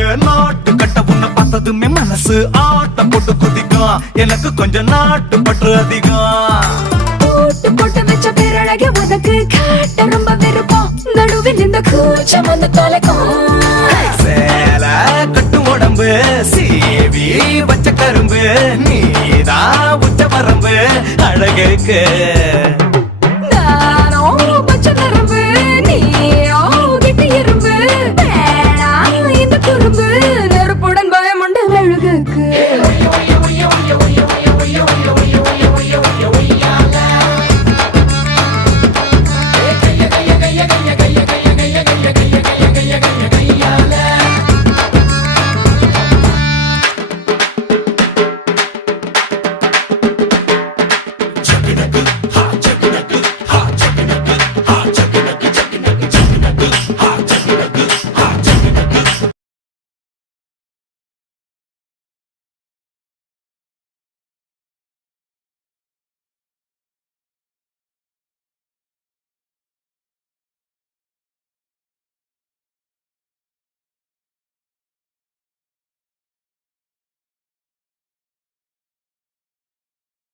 ஏன் நாட்டு கட்ட உன்னை பார்த்ததுமே மனசு ஆட்டம் போட்டு குதிக்கும். எனக்கு கொஞ்சம் நாட்டு பற்று அதிகம். போட்டு போட்டு வச்ச பேரழக உனக்கு காட்ட ரொம்ப விருப்பம். நடுவில் இந்த கூச்சம் வந்து தொலைக்கும். சேல கட்டு உடம்பு சீவி வச்ச கரும்பு நீதான் உச்ச வரம்பு அழகுக்கு